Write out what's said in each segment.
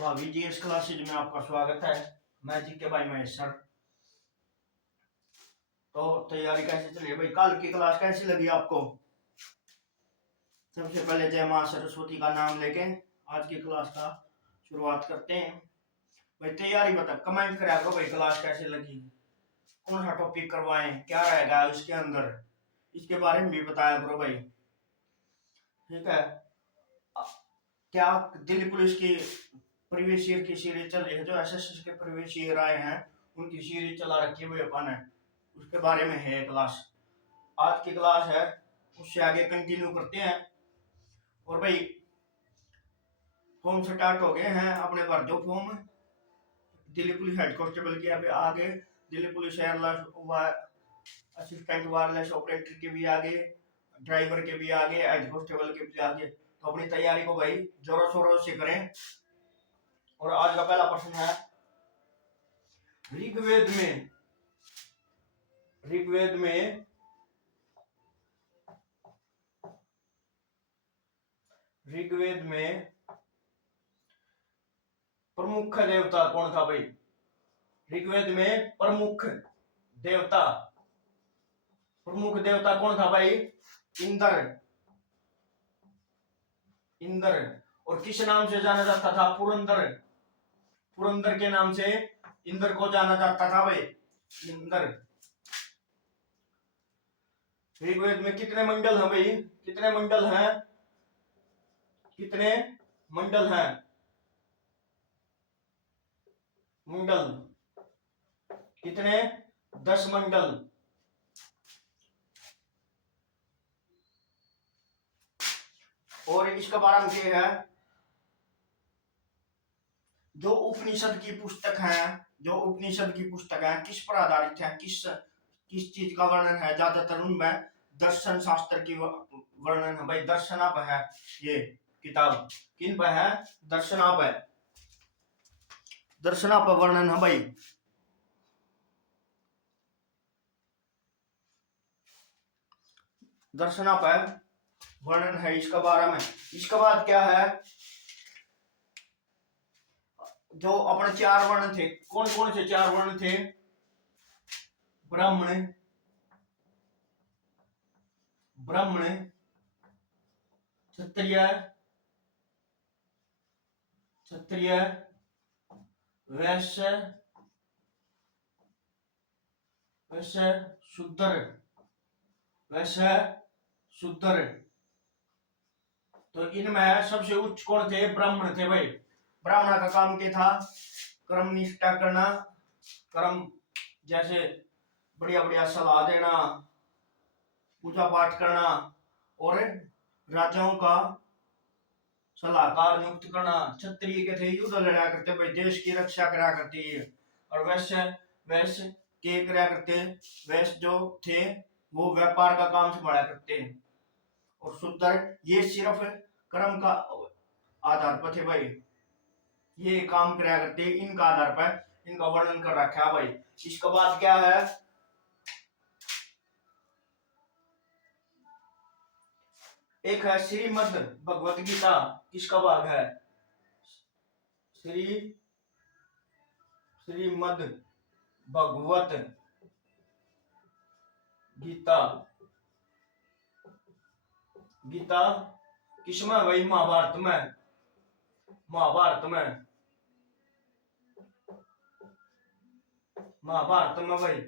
भाभी जी इस क्लासेज में आपका स्वागत है। मैं जी के भाई महेश सर। तो तैयारी कैसे चली है भाई? कल की क्लास कैसी लगी आपको? सबसे पहले जय मां सरस्वती का नाम लेके आज की क्लास का शुरुआत करते हैं। भाई तैयारी बता, कमेंट करा करो भाई क्लास कैसी लगी, कौन सा टॉपिक करवाएं, क्या रहेगा उसके अंदर, इसके बारे में भी बताया करो भाई। ठीक है। क्या दिल्ली पुलिस की प्रीवियस ईयर की सीरीज चल रही है, जो एसएससी के प्रीवियस ईयर आए हैं उनकी सीरीज चला रखी हुई अपन है, उसके बारे में है क्लास। आज की क्लास है, उससे आगे कंटिन्यू करते हैं। और भाई फॉर्म स्टार्ट हो गए हैं, अपने भर दो form. Delhi police head constable के अभी आगे, Delhi police assistant wireless operator के भी आगे, ड्राइवर के भी आगे, हेड कांस्टेबल के भी आगे। तो अपनी तैयारी को भाई जोरों शोरों से करें। और आज का पहला प्रश्न है, ऋग्वेद में ऋग्वेद में ऋग्वेद में प्रमुख देवता कौन था भाई? ऋग्वेद में देवता प्रमुख देवता कौन था भाई? इंद्र। इंद्र। और किस नाम से जाना जाता था? पुरंदर। पुरंदर के नाम से इंद्र को जाना जाता था भाई, इंद्र। ऋग्वेद में कितने मंडल हैं भाई? कितने मंडल हैं? कितने मंडल हैं? मंडल कितने? 10 मंडल। और इसके बारे में क्या है? जो उपनिषद की पुस्तक है किस पर आधारित है? किस चीज का वर्णन है? ज्यादातर उनमें दर्शन शास्त्र की वर्णन है भाई। दर्शनाप है ये किताब, किन पर है? दर्शनाप है, दर्शनाप वर्णन है भाई। दर्शनाप वर्णन है इसका बारे में। इसके बाद क्या है? जो अपने 4 वर्ण थे, कौन कौन से 4 वर्ण थे? ब्राह्मण, क्षत्रिय, वैश्य, शूद्र। तो इनमें सबसे उच्च कौन थे? ब्राह्मण थे भाई। ब्राह्मण का काम क्या था? कर्म निष्ठा करना, कर्म जैसे बढ़िया बढ़िया सलाह देना, पूजा पाठ करना, और राजाओं का सलाहकार नियुक्त करना। क्षत्रिय के थे युद्ध लड़ा करते भाई, देश की रक्षा करा करते। और वैश्य के करा करते, वैश्य जो थे वो व्यापार का काम संभाला करते। और शूद्र ये सिर्फ कर्म का आधार पर थे भाई, ये काम करा करते, इनका आधार पर इनका वर्णन कर रखा है भाई। इसके बाद क्या है? एक है श्रीमद् भगवत गीता, किसका भाग है? श्रीमद् भगवत गीता। गीता किसमें भाई? महाभारत में। महाभारत में भाई।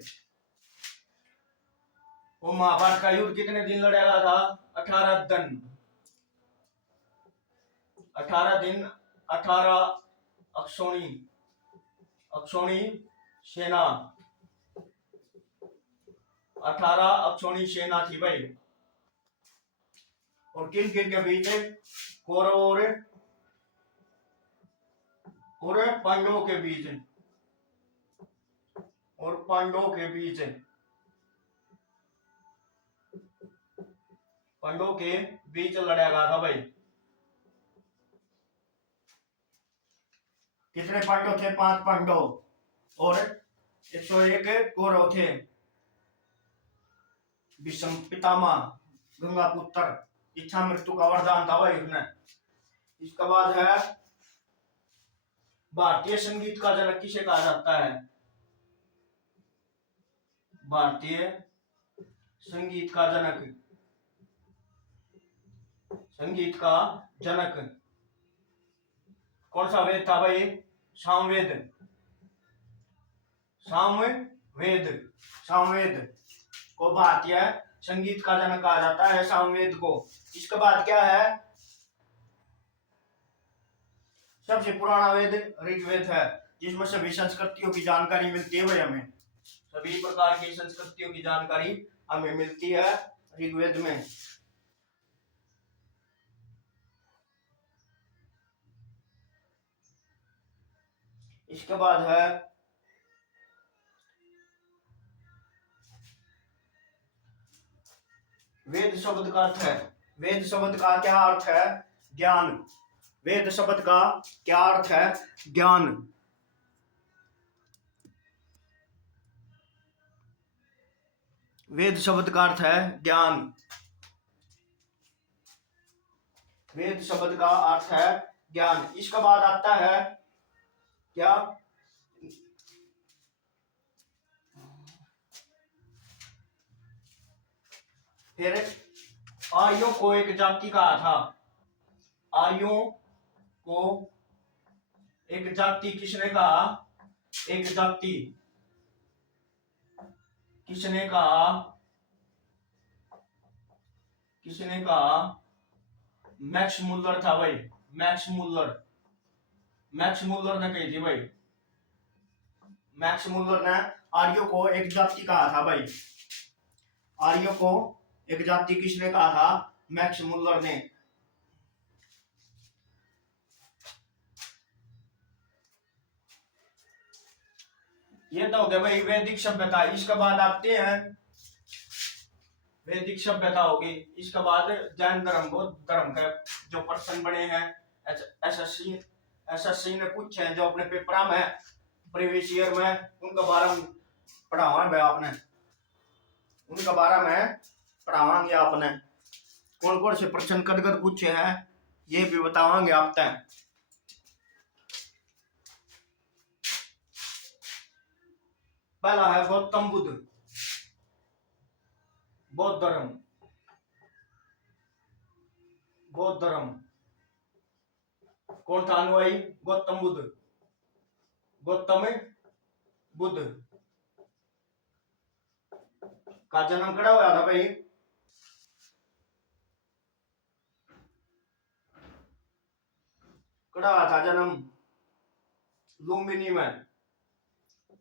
वो महाभारत का युद्ध कितने दिन लड़ेगा था? 18 दिन। 18 दिन, 18 अक्षौणी सेना, 18 अक्षौणी सेना थी भाई। और किन किन के बीच? कौरव और पांडवों के बीच। पांडवों के बीच लड़ा गया था भाई। कितने पांडव थे? 5 पांडव और 101 कौरव थे। भीष्म पितामह, गंगा पुत्र, इच्छा मृत्यु का वरदान था भाई उसने। इसके बाद है भारतीय संगीत का जनक किसे कहा जाता है? भारतीय संगीत का जनक, संगीत का जनक कौन सा वेद था भाई? सामवेद। सामवेद, सामवेद को भारतीय संगीत का जनक कहा जाता है, सामवेद को। इसके बाद क्या है? सबसे पुराना वेद ऋग्वेद है, जिसमें सभी संस्कृतियों की जानकारी मिलती है भाई हमें। सभी प्रकार की संस्कृतियों की जानकारी हमें मिलती है ऋग्वेद में। इसके बाद है वेद शब्द का अर्थ है। वेद शब्द का क्या अर्थ है? ज्ञान। वेद शब्द का क्या अर्थ है? ज्ञान। वेद शब्द का अर्थ है ज्ञान। वेद शब्द का अर्थ है ज्ञान। इसके बाद आता है क्या? फिर आर्यों को एक जाति कहा था। आर्यों को एक जाति किसने कहा? एक जाति किसने कहा? किसने कहा? मैक्स मुल्लर था भाई। मैक्स मुल्लर, मैक्स मुल्लर ने कही थी भाई। मैक्स मुल्लर ने आर्यों को एक जाति कहा था भाई। आर्यों को एक जाति किसने कहा था? मैक्स मुल्लर ने। ये तो हो गया भाई वैदिक सभ्यता। इसके बाद आते हैं, वैदिक सभ्यता होगी, इसके बाद जैन धर्म, बौद्ध धर्म के जो प्रश्न बने हैं एसएससी ने पूछे हैं जो अपने पेपर में प्रीवियस ईयर में, उनके बारे में पढ़ावा आपने, उनके बारे में पढ़ावांगे आपने। कौन कौन से प्रश्न कद कद पूछे हैं ये भी बतावांगे आप तक। पहला है गौतम बुद्ध, बौद्ध धर्म। बौद्ध धर्म कौन था अनुयायी? गौतम बुद्ध। गौतम बुद्ध का जन्म कड़ा हुआ था भाई? कड़ा हुआ था जन्म लुम्बिनी में।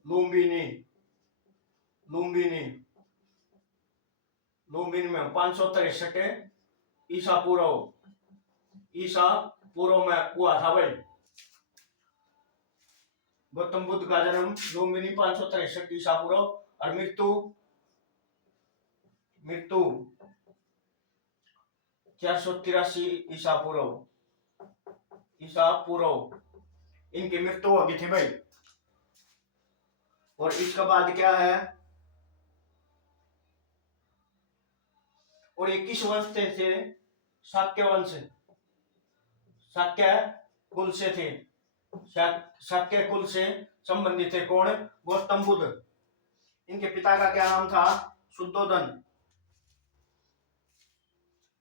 लुम्बिनी, लुम्बिनी, लुम्बिनी में 563 ईसा पूर्व, ईसा पूर्व में हुआ था भाई। गौतम बुद्ध का जन्म लुम्बिनी 563 ईसा पूर्व और मृत्यु मृत्यु 483 ईसा पूर्व, ईसा पूर्व इनकी मृत्यु हो गई थी भाई। और इसके बाद क्या है? और ये किस वंश थे? शाक्य वंश, शाक्य कुल से थे। शाक्य कुल से संबंधित थे कौन? गौतम बुद्ध। इनके पिता का क्या नाम था? शुद्धोधन।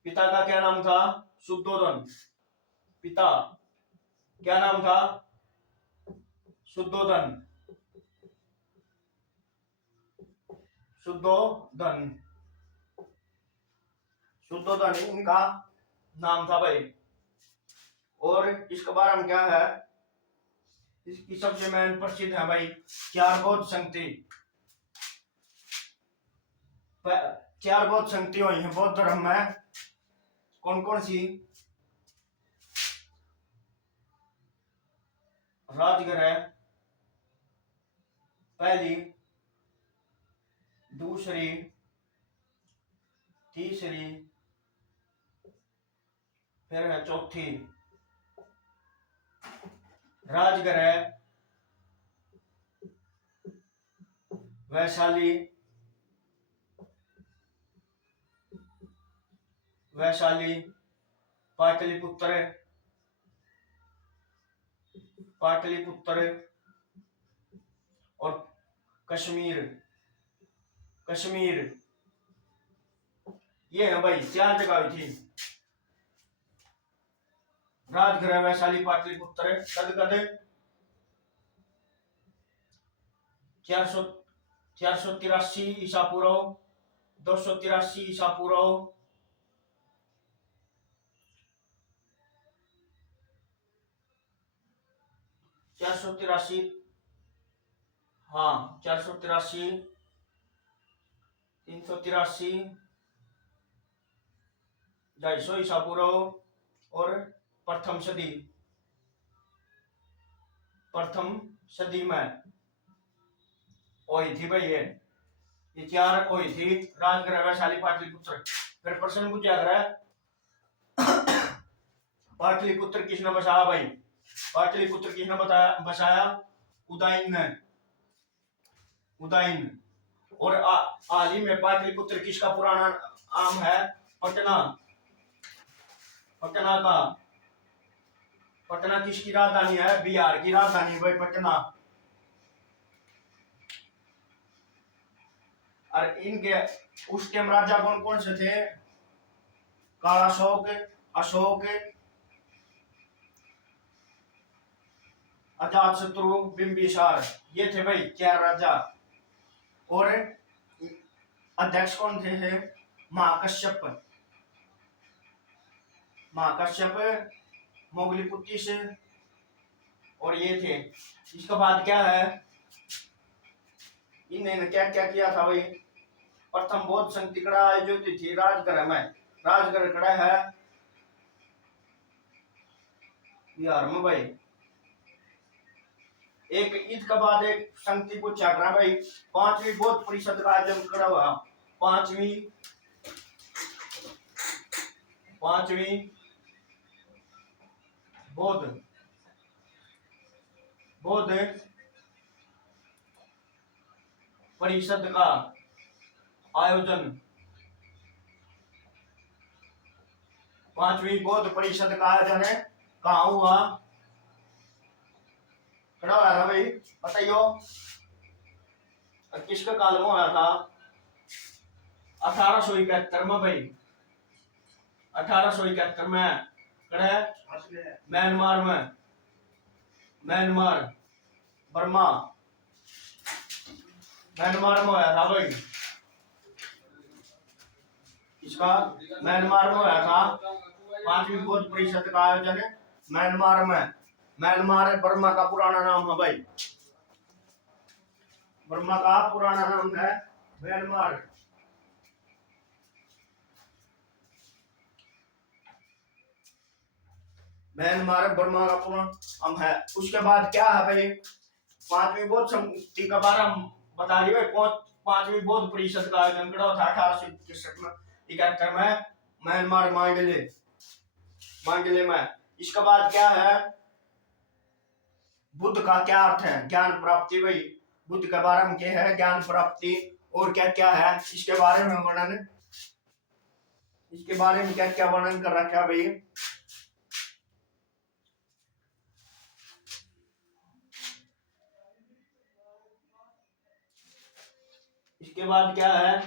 पिता का क्या नाम था? शुद्धोधन। पिता क्या नाम था? शुद्धोधन। शुद्धोधन, शुद्धोधन इनका नाम था भाई। और इसके बारे में क्या है? इसकी सबसे मेन प्रसिद्ध है भाई 4 बौद्ध संगति। 4 बौद्ध संगति हुई है बौद्ध धर्म में। कौन कौन सी? राजगृह पहली, दूसरी, तीसरी, फिर है चौथी। राजगृह, वैशाली, वैशाली, पाटलिपुत्र पाटलिपुत्र और कश्मीर। कश्मीर ये है भाई 4 जगह हुई थी। राजगृह वैशाली पाटलिपुत्र कद कद 483 ईसा पूर्व, 283 ईसा पूर्व, 483, हाँ 483, 383, 250 ईसा पूर्व और प्रथम सदी में हुई थी भाई। ये 4 हुई थी राजगृह वैशाली पाटलिपुत्र। फिर प्रश्न पूछा है पाटलिपुत्र किसने बसाया भाई? पाटलिपुत्र किसने बसाया? उदयन ने। उदयन। और हाल ही में पाटलिपुत्र किसका पुराना नाम है? पटना। पटना का, पटना किसकी राजधानी है? बिहार की राजधानी भाई पटना। और इनके उस टाइम राजा कौन कौन से थे? कालाशोक, अशोक, अजातशत्रु, बिंबिसार। ये थे भाई 4 राजा। और अध्यक्ष कौन थे? महाकश्यप। महाकश्यप, मोगलीपुत्तिस और ये थे। इसके बाद क्या है, इन्होंने क्या क्या किया था भाई? प्रथम बौद्ध संघ तिकड़ा आयोजित थी राजगृह में। राजगृह कड़ा है बिहार में भाई। एक ईद के बाद एक संगति को चाकरा भाई। 5वीं बौद्ध परिषद का आयोजन करा हुआ। 5वीं बौद्ध परिषद का आयोजन। 5वीं बौद्ध परिषद का आयोजन है कहाँ हुआ? कड़ा हुआ था भाई बताइयो। किसके काल में हुआ था? 1871 में भाई। 1871 में कड़े म्यांमार में, म्यांमार बर्मा, म्यांमार में हुआ था भाई। इसका म्यांमार में हुआ था 5वीं बौद्ध परिषद का आयोजन म्यांमार में। म्यांमार बर्मा का पुराना नाम है भाई। बर्मा का पुराना नाम है म्यांमार। म्यांमार बर्मा का पुराना नाम है। उसके बाद क्या है भाई? 5वीं बौद्ध संधि का बारे में बता दिए। 5वीं बौद्ध परिषद का आयोजन करा था 1871 में म्यांमार मांडले में। इसके बाद क्या है? बुद्ध का क्या अर्थ है? ज्ञान प्राप्ति भाई। बुद्ध के बारे में क्या है? ज्ञान प्राप्ति। और क्या क्या है इसके बारे में वर्णन? इसके बारे में क्या क्या वर्णन कर रखा है भाई? इसके बाद क्या है?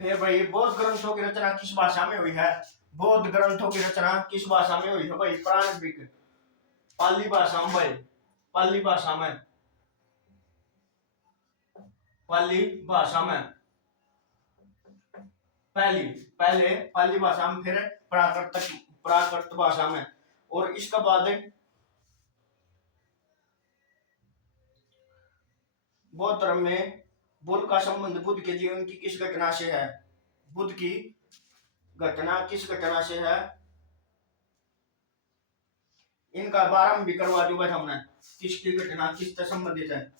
फिर भाई बौद्ध ग्रंथों की रचना किस भाषा में हुई है? बौद्ध ग्रंथों की रचना किस भाषा में हुई है भाई? प्रारंभिक पाली भाषा में भाई। पाली भाषा में, पाली भाषा में पहले पाली भाषा में, फिर प्राकृत भाषा में। और इसके बाद बौद्ध धर्म में बुद्ध का संबंध बुद्ध के जीवन की किस घटना से है? बुद्ध की घटना किस घटना से है? इनका बारह भी करवा दूंगा हमने। किसकी घटना किससे संबंधित है?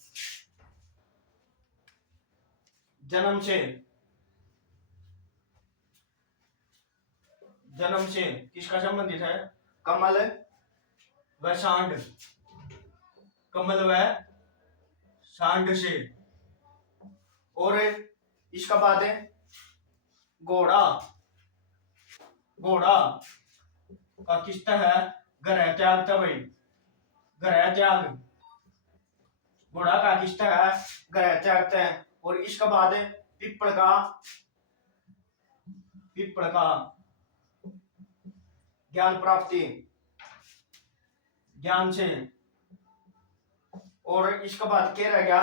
जन्म से किसका संबंधित है? कमल व सांड। कमल व सांड से। और इसका बाद है घोड़ा। घोड़ा का किसका है? ग्रह त्याग था भाई, ग्रह त्याग, घोड़ा का किस्ता है ग्रह त्यागते हैं। और इसके बाद पिपल का, पिपल का ज्ञान प्राप्ति, ज्ञान से। और इसके बाद क्या रह गया,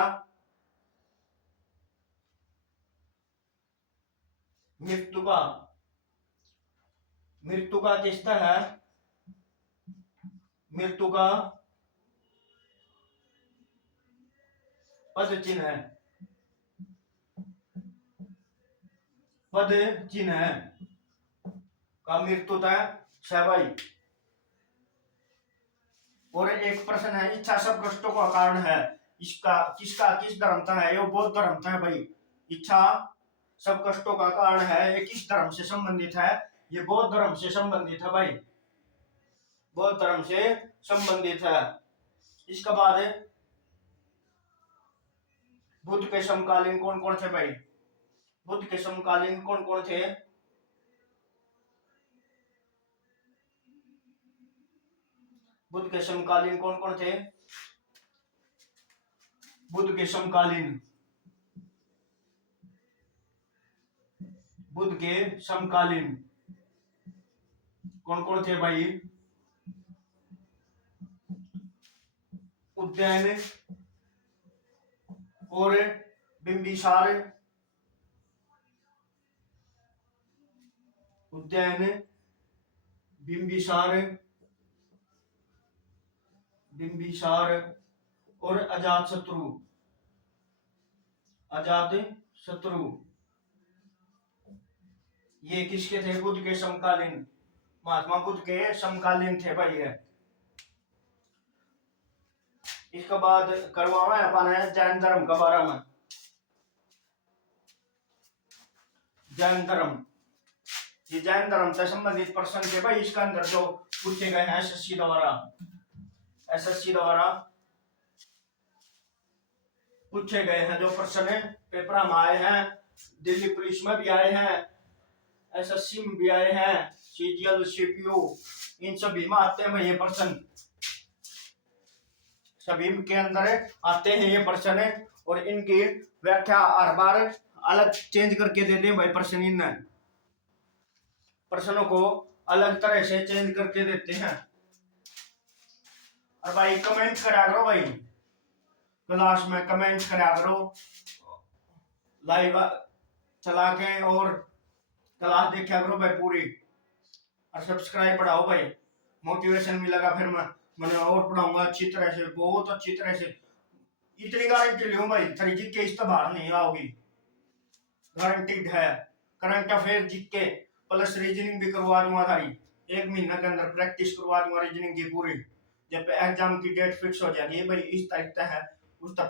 मृत्यु का, मृत्यु का किस्ता है, मृत्यु का पद चिन्ह है, पद चिन्ह है का मृत्यु है सहवाई। और एक प्रश्न है, इच्छा सब कष्टों का कारण है, इसका किसका किस धर्म था है, ये बौद्ध धर्म था भाई। इच्छा सब कष्टों का कारण है, ये किस धर्म से संबंधित है, ये बौद्ध धर्म से संबंधित है भाई, बौद्ध धर्म से संबंधित है। इसके बाद बुद्ध के समकालीन कौन कौन थे भाई, बुद्ध के समकालीन कौन कौन थे, बुद्ध के समकालीन कौन कौन थे, बुद्ध के समकालीन, बुद्ध के समकालीन कौन कौन थे भाई, उज्जैन और बिंबिसार, उज्जैन, बिंबिसार, बिंबिसार और अजात शत्रु, अजात शत्रु, ये किसके थे, बुद्ध के समकालीन, महात्मा बुद्ध के समकालीन थे भाई है। इसके बाद करवावा है अपन है जैन धर्म के बारे में, जैन धर्म, ये जैन धर्म से संबंधित प्रश्न थे भाई, इसके अंदर जो पूछे गए हैं एसएससी द्वारा, एसएससी द्वारा पूछे गए हैं जो प्रश्न पेपर में आए हैं, दिल्ली पुलिस में भी आए हैं, एसएससी में भी आए हैं, सीजीएल सीपीओ इन सभी में आते हैं ये प्रश्न, सभी के अंदर आते हैं ये प्रश्न। और इनकी व्याख्या हर बार अलग चेंज करके देते हैं भाई, प्रश्न इन प्रश्नों को अलग तरह से चेंज करके देते हैं। और भाई कमेंट करा करो भाई, क्लास में कमेंट करा करो लाइव चला के, और क्लास देखा करो भाई पूरी, और सब्सक्राइब बढ़ाओ भाई, मोटिवेशन मिलेगा फिर मैं और पढ़ाऊंगा अच्छी तरह से, बहुत अच्छी तरह से। इतनी गारंटी लूं भाई, तेरी जीत के इस तो बाहर नहीं आओगी, गारंटीड है। करंट अफेयर जीत के प्लस रीजनिंग भी करवा दूंगा थारी, 1 महीना के अंदर प्रैक्टिस करवा दूंगा रीजनिंग की पूरी। जब एग्जाम की डेट फिक्स हो जाएगी भाई इस तारीख तक है, उस तक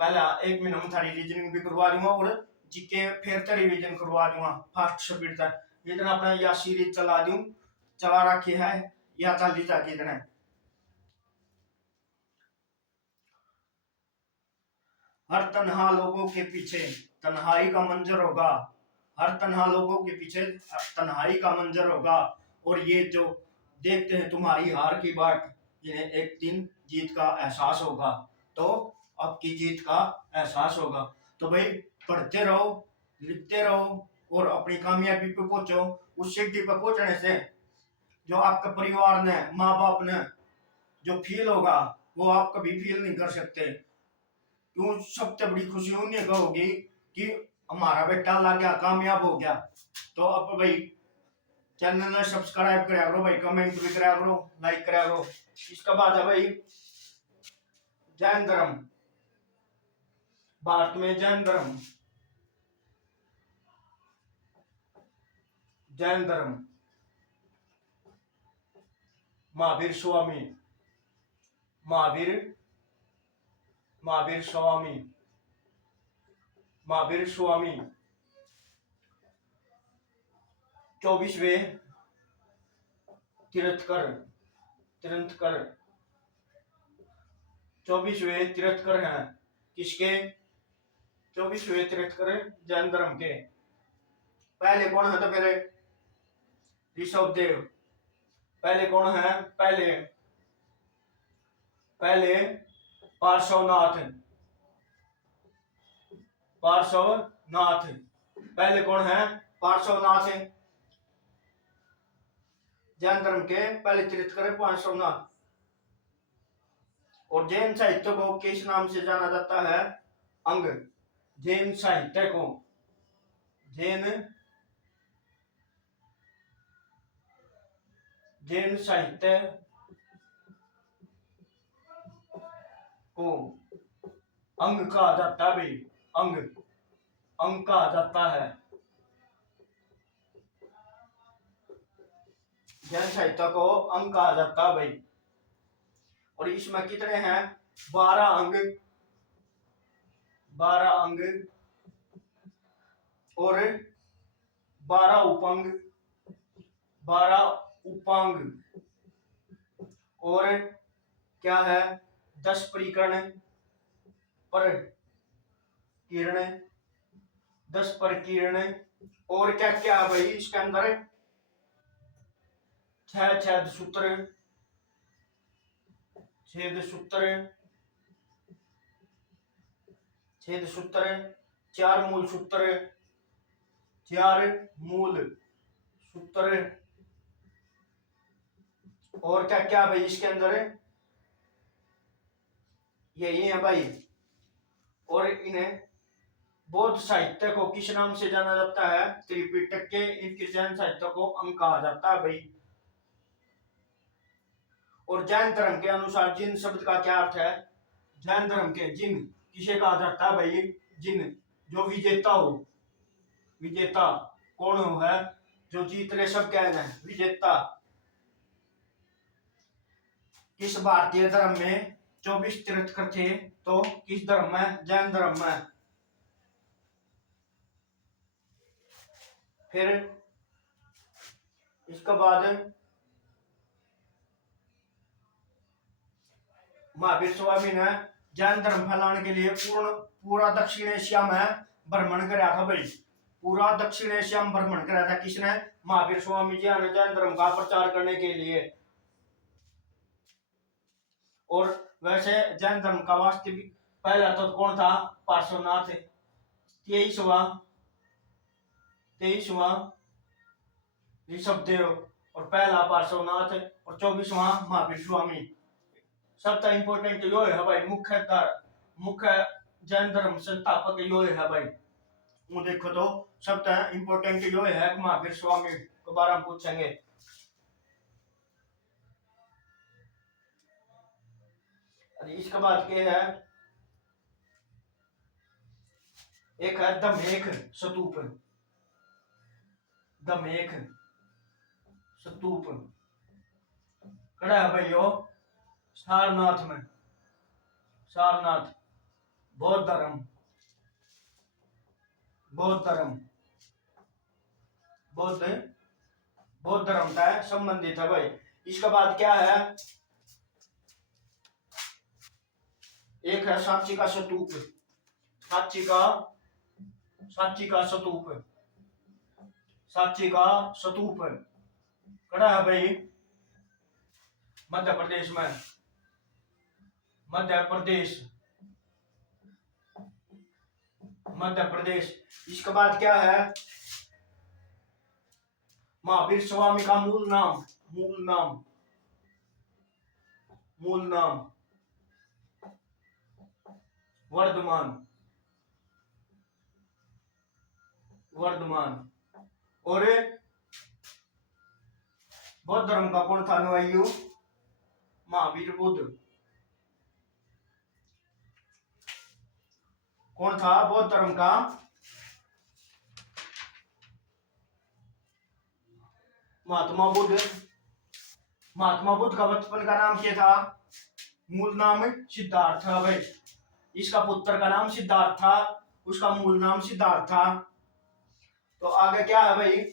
पहला 1 महीना में थारी रीजनिंग भी करवा दूंगा, और जीके फिर तो रिवीजन करवा दूंगा फास्ट स्पीड तक। इतना अपना या सीरीज चला दूं, चला रखी है या चल दी जाती इतना। हर तन्हा लोगों के पीछे तन्हाई का मंजर होगा, हर तन्हा लोगों के पीछे तन्हाई का मंजर होगा, और ये जो देखते हैं तुम्हारी हार की बाट, इन्हें एक दिन जीत का एहसास होगा, तो आपकी जीत का एहसास होगा। तो भाई पढ़ते रहो, लिखते रहो, और अपनी कामयाबी पे पहुंचो। उस सिद्धि पर पहुंचने से जो आपके परिवार ने, माँ बाप ने जो फील होगा वो आप कभी फील नहीं कर सकते। क्यों, सबसे बड़ी खुशी उन्हें को होगी कि हमारा बेटा लग गया, कामयाब हो गया। तो अब भाई चैनल ने सब्सक्राइब करा करो भाई, कमेंट भी करा करो, लाइक करा करो। इसके बाद है भाई जैन धर्म, भारत में जैन धर्म, जैन धर्म, महावीर स्वामी, महावीर, महावीर स्वामी, महावीर स्वामी 24वें तीर्थकर, तीर्थकर 24वें तीर्थकर हैं, किसके 24वें तीर्थकर जैन धर्म के। पहले कौन है तो फिर ऋषभ देव, पहले कौन है? पहले पहले पार्श्वनाथ। पार्श्वनाथ पहले कौन है? पार्श्वनाथ। जैन धर्म के पहले तीर्थंकर पार्श्वनाथ। और जैन साहित्य को किस नाम से जाना जाता है? अंग। जैन साहित्य को जैन जैन साहित्य को अंग कहा जाता है भाई। अंग अंग कहा जाता है। जैन साहित्य को अंग कहा जाता है भाई। और इसमें कितने हैं? 12 अंग। 12 अंग और 12 उपअंग। 12 उपांग और क्या है? 10 परिकरण पर किरण। 10 प्रकीर्ण। और क्या क्या है भाई इसके अंदर? 6 छेद सूत्र। छेद सूत्र। छेद सूत्र। 4 मूल सूत्र। 4 मूल सूत्र। और क्या क्या भाई इसके अंदर? यही है भाई। और इन्हें बौद्ध साहित्य को किस नाम से जाना जाता है? त्रिपिटक के। इनके जैन साहित्य को अंग कहा जाता है भाई। और जैन धर्म के अनुसार जिन शब्द का क्या अर्थ है? जैन धर्म के जिन किसे कहा जाता है भाई? जिन जो विजेता हो। विजेता कौन हो है? जो जीत रहे सब कहना है विजेता। किस भारतीय धर्म में 24 तीर्थंकर थे? तो किस धर्म में? जैन धर्म में। फिर इसके बाद महावीर स्वामी ने जैन धर्म फैलाने के लिए पूरा दक्षिण एशिया में भ्रमण कराया था भाई। पूरा दक्षिण एशिया में भ्रमण कराया था किसने? महावीर स्वामी जी ने जैन धर्म का प्रचार करने के लिए। और वैसे जैन धर्म का वास्तविक पहला तो कौन था? पार्श्वनाथ। 23वां ऋषभदेव और पहला पार्श्वनाथ और 24वां महावीर स्वामी। सबसे इंपोर्टेंट यो है भाई। मुख्य जैन धर्म संस्थापक यो है भाई। वो देखो तो सबसे इंपोर्टेंट यो है महावीर स्वामी के बारे में पूछेंगे। इसके बाद क्या है? एक है दमेख स्तूप। दमेख स्तूप कड़ा है भाई यो सारनाथ में। सारनाथ बौद्ध धर्म। बौद्ध धर्म बौद्ध धर्म का संबंधित है भाई। इसके बाद क्या है? एक है सांची का स्तूप। सांची का स्तूप। सांची का स्तूप कड़ा है भाई मध्य प्रदेश में। मध्य प्रदेश। इसके बाद क्या है? महावीर स्वामी का मूल नाम वर्धमान। और बौद्ध धर्म का कौन था अनुयायी? महावीर बुद्ध। कौन था बौद्ध धर्म का? महात्मा बुद्ध। महात्मा बुद्ध का बचपन का नाम क्या था? मूल नाम सिद्धार्थ था भाई। इसका पुत्र का नाम सिद्धार्थ था। उसका मूल नाम सिद्धार्थ था। तो आगे क्या है भाई?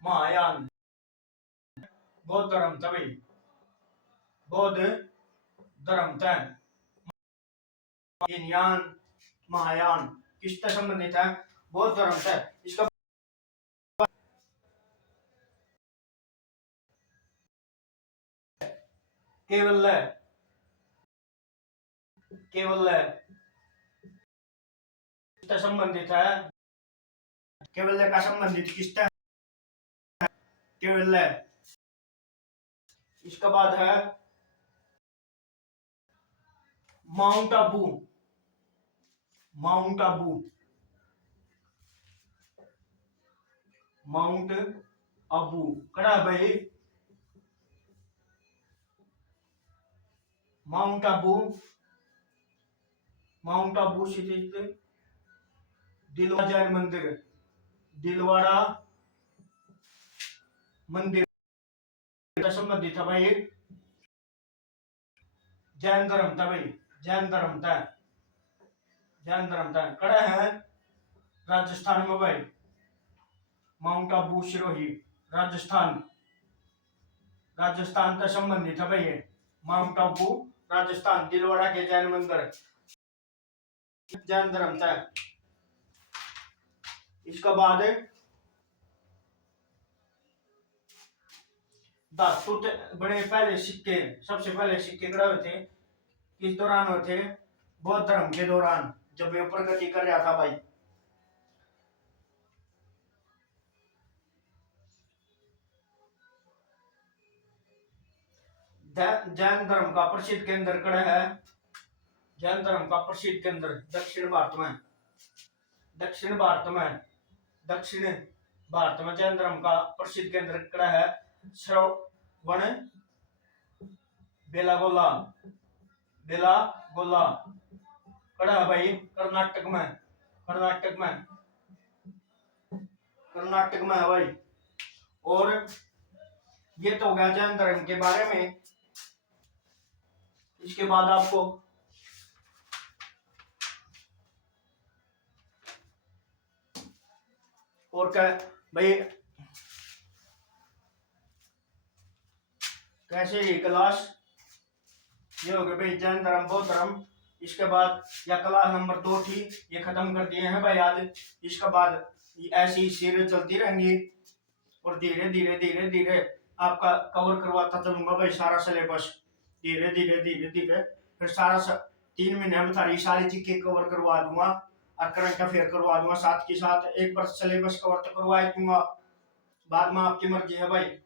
महायान बौद्ध धर्म था भाई। बौद्ध धर्म तय, यान महायान किससे संबंधित है? बौद्ध धर्म से। इसका केवल केवल किससे संबंधित है? केवल का संबंधित किससे? केवल। इसके बाद है mount Abu. Mount Abu, mount Abu कड़ा भाई, माउंट आबू, माउंट आबू स्थित दिलवाड़ा जैन मंदिर, दिलवाड़ा मंदिर संबंधित था भाई, जैन धर्म था भाई, जैन धर्म था, जैन धर्म था। कड़ा है राजस्थान में भाई, माउंट आबू सिरोही राजस्थान, राजस्थान से संबंधित है भाई, माउंट आबू राजस्थान, दिलवाड़ा के जैन मंदिर जैन धर्म था। इसका बाद धातु बड़े पहले सिक्के, सबसे पहले सिक्के कड़े हुए थे किस दौरान हुए थे? बौद्ध धर्म के दौरान, जब ये प्रगति कर रहा था भाई। जैन धर्म का प्रसिद्ध केंद्र कड़ा है, जैन धर्म का प्रसिद्ध केंद्र दक्षिण भारत में, दक्षिण भारत में, दक्षिण भारत में जैन धर्म का प्रसिद्ध केंद्र कड़ा है श्रवण बेलागोला, बेलागोला कड़ा है भाई कर्नाटक में, कर्नाटक में, कर्नाटक में है भाई। और ये तो हो गया जैन धर्म के बारे में। इसके बाद आपको और क्या भाई, कैसे ये क्लास ये हो गया भाई जैन धर्म बौद्ध धर्म। इसके बाद या क्लास नंबर 2 थी, ये खत्म कर दिए हैं भाई आज। इसके बाद ऐसी सीरीज चलती रहेंगी और धीरे धीरे धीरे धीरे आपका कवर करवाता चलूंगा भाई सारा सिलेबस, धीरे धीरे धीरे धीरे फिर सारा 3 महीने में सारी सारी चीजें कवर करवा दूंगा और करंट अफेयर करवा दूंगा साथ के साथ। एक बार सिलेबस कवर तो करवा दूंगा, बाद में आपकी मर्जी है भाई।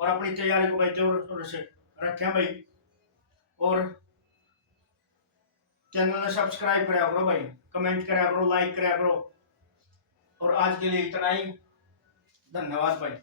और अपनी तैयारी को भाई जोर से रखें भाई, और चैनल ने सब्सक्राइब करा करो भाई, कमेंट करा करो, लाइक करा करो। और आज के लिए इतना ही, धन्यवाद भाई।